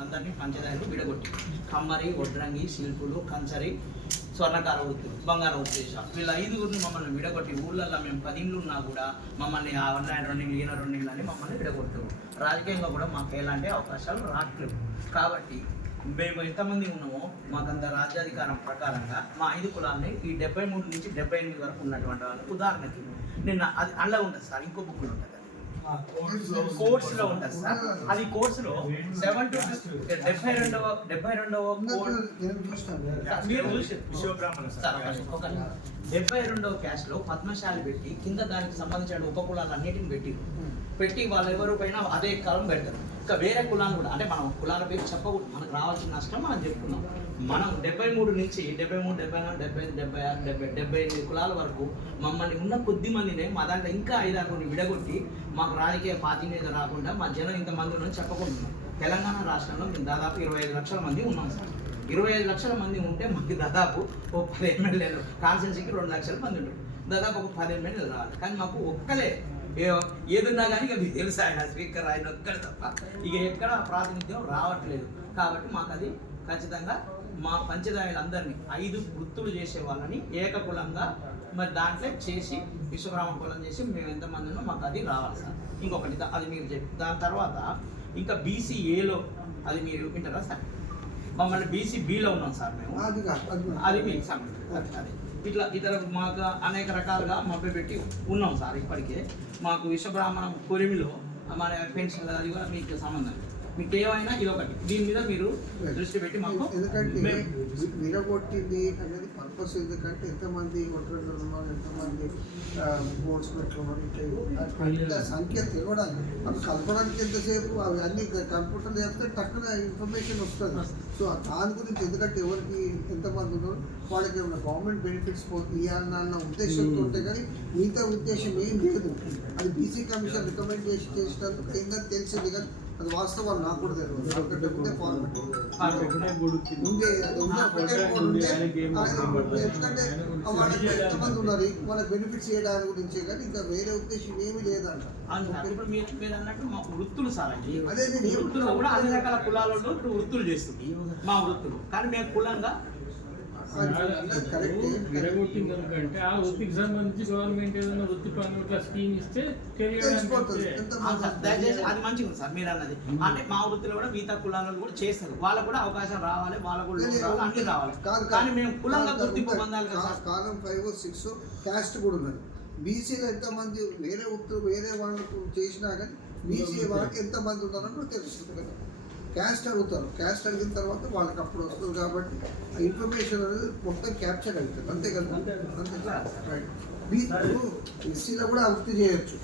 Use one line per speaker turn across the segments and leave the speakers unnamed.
అందరినీ పంచదారులు విడగొట్టి. కమ్మరి వడ్రంగి శిల్పులు కంచరి స్వర్ణకార వృత్తులు బంగార ఉద్దేశం వీళ్ళ ఐదుగురిని మమ్మల్ని విడగొట్టి ఊళ్ళల్లో మేము పదిండ్లు ఉన్నా కూడా మమ్మల్ని ఆ వన్ రెండు ఈయన రెండు అని మమ్మల్ని విడగొట్టారు రాజకీయంగా కూడా మాకు ఎలాంటి అవకాశాలు రావట్లేవు కాబట్టి మేము ఎంతమంది ఉన్నామో మాకంత రాజ్యాధికారం ప్రకారంగా మా ఐదు కులాన్ని ఈ డెబ్బై మూడు నుంచి డెబ్బై ఎనిమిది వరకు ఉన్నటువంటి వాళ్ళు. ఉదాహరణకి నిన్న అది అందులో ఉంటుంది సార్ ఇంకో బుక్లు ఉంటుంది కోర్స్లో ఉంటుంది సార్? అది కోర్స్లో సెవెన్ టు డెబ్బై రెండవ డెబ్బై రెండవ మీరు. డెబ్బై రెండవ క్యాష్లో పద్మశాలి పెట్టి కింద దానికి సంబంధించిన ఉపకులాలు అన్నిటిని పెట్టి పెట్టి వాళ్ళ ఎవరు పైన అదే కాలం పెడతారు. ఇంకా వేరే కులాలు కూడా అంటే మనం కులాల పేరు చెప్పకూడదు మనకు రావాల్సిన నష్టం మనం చెప్పుకున్నాం. మనం డెబ్బై మూడు నుంచి డెబ్బై మూడు డెబ్బై నాలుగు డెబ్బై ఐదు డెబ్బై ఆరు డెబ్బై డెబ్బై ఎనిమిది కులాల వరకు మమ్మల్ని ఉన్న కొద్ది మందినే మా దాంట్లో ఇంకా ఐదారుగురిని విడగొట్టి మాకు రాజకీయ పార్టీ మీద రాకుండా మా జనం ఇంతమంది ఉన్నారని చెప్పకుంటున్నాం తెలంగాణ రాష్ట్రంలో మేము దాదాపు ఇరవై ఐదు లక్షల మంది ఉన్నాం సార్. ఇరవై ఐదు లక్షల మంది ఉంటే మాకు దాదాపు ఓ పది ఎమ్మెల్యేలు కాన్స్టెన్సీకి రెండు లక్షల మంది ఉంటారు దాదాపు ఒక పది ఎమ్మెల్యేలు రావాలి. కానీ మాకు ఒక్కలే ఏదున్నా కానీ ఇక మీకు తెలుసు ఆయన స్పీకర్ ఆయన ఒక్కడ తప్ప. ఇక ఎక్కడ ప్రాతినిధ్యం రావట్లేదు. కాబట్టి మాకు అది ఖచ్చితంగా మా పంచదాయులందరినీ ఐదు వృత్తులు చేసే వాళ్ళని ఏకకులంగా మరి దాంట్లో చేసి విశ్వబ్రాహ్మణ కులం చేసి మేము ఎంతమంది ఉన్నా మాకు అది రావాలి సార్. ఇంకొకటి అది మీరు చెప్పి దాని తర్వాత ఇంకా బీసీఏలో అది మీరు వింటారా సార్? మమ్మల్ని బీసీ బిలో ఉన్నాం సార్ మేము.
అది
మీకు సంగతి అది ఇట్లా ఇతర మాకు అనేక రకాలుగా మభ్య పెట్టి ఉన్నాం సార్ ఇప్పటికే. మాకు విశ్వబ్రాహ్మణ కొలిమిలో మన పెన్షన్ అది కూడా మీకు సంబంధం లేదు. మీకు ఏమైనా ఇది ఒకటి. దీని మీద మీరు దృష్టి పెట్టి మాకు
ఎందుకంటే విరగొట్టింది అనేది పర్పస్ ఎందుకంటే ఎంతమంది ఒంటరిగా ఉన్నారు ఎంతమంది బోర్డ్స్ పెట్టుకున్నారు సంఖ్య తెలియడానికి అవి కలపడానికి ఎంతసేపు అవి అన్ని కంప్యూటర్ చేస్తే టక్కున ఇన్ఫర్మేషన్ వస్తుంది. సో దాని గురించి ఎందుకంటే ఎవరికి ఎంతమంది ఉన్నారు వాళ్ళకి ఏమైనా గవర్నమెంట్ బెనిఫిట్స్ ఇవ్వాలన్న ఉద్దేశంతో ఉంటే కానీ మిగతా ఉద్దేశం ఏం లేదు. అది బీసీ కమిషన్ రికమెండ్ చేసి చేసినందుకు ఏంటని తెలిసింది కానీ అది వాస్తవాలు నాకు కూడా తెలియదు. నాకంటే ముందే ఫార్మెట్ ఉండే అది ఉండే ఒకటే కోడ్ ఉంటే ఆయన ఎందుకంటే వాళ్ళకి ఎంతమంది ఉన్నారు? వాళ్ళకి బెనిఫిట్స్ చేయడానికి గురించే కానీ ఇంకా వేరే ఉద్దేశం ఏమీ లేదంట.
ఇప్పుడు మీరు మీరు అన్నట్టు మాకు వృత్తులు సార్
అదే
వృత్తులు కూడా అన్ని రకాల కులాలలో వృత్తులు చేస్తుంది మా వృత్తులు. కానీ మేము కులంగా
అది కరెక్ట్
విడగొట్టింది ఎందుకంటే ఆ వృత్తికి సంబంధించి గవర్నమెంట్ ఏదైనా వృత్తి పన్ను ఇట్లా స్కీమ్ ఇస్తే.
దయచేసి అది మంచిగా ఉంది సార్ మీరు అన్నది. అంటే మా వృత్తిలో కూడా మిగతా కులాలలో కూడా చేస్తారు. వాళ్ళకు కూడా అవకాశం రావాలి వాళ్ళకు కూడా అన్ని రావాలి.
కాదు
కానీ మేము కులంగా గుర్తింపు పొందాలి కదా
కాలం ఫైవ్ సిక్స్ క్యాస్ట్ కూడా ఉన్నది. బీసీలో ఎంతమంది వేరే ఉత్తు వేరే వాళ్ళకు చేసినా కానీ బీసీ వాళ్ళకి ఎంతమంది ఉన్నారని కూడా తెలుస్తుంది కదా క్యాస్ట్ అడుగుతారు. క్యాస్ట్ అడిగిన తర్వాత వాళ్ళకి అప్పుడు వస్తుంది కాబట్టి ఆ ఇన్ఫర్మేషన్ అనేది మొత్తం క్యాప్చర్ అవుతుంది అంతే కదా? అంతే రైట్ ఎస్సీలో కూడా వృత్తి చేయొచ్చు.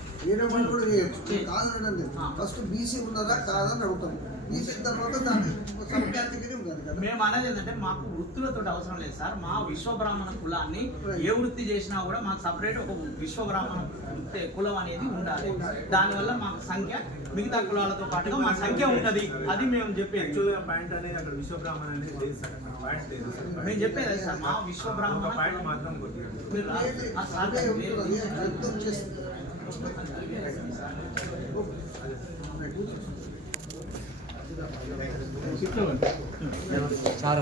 వాళ్ళు కూడా చేయొచ్చు. కాదనడం లేదు ఫస్ట్ బీసీ ఉన్నదా కాదని అడుగుతాం. బీసీ తర్వాత దాని సబ్ కేటగిరీ ఉన్నది కదా.
మేము అనేది ఏంటంటే మాకు వృత్తులతో అవసరం లేదు సార్. మా విశ్వబ్రాహ్మణ కులాన్ని ఏ వృత్తి చేసినా కూడా మాకు సపరేట్ ఒక విశ్వబ్రాహ్మణ వృత్తి కులం అనేది ఉండాలి. దానివల్ల మాకు సంఖ్య మిగతా కులాలతో పాటుగా మా సంఖ్య ఉన్నది. అది మేము చెప్పేది.
పాయింట్ అనేది అక్కడ విశ్వబ్రాహ్మణ అనేది లేదు సార్.
మేము చెప్పేది సార్. మా విశ్వబ్రాహ్మణ
ఒక పాయింట్ మాత్రం
సార్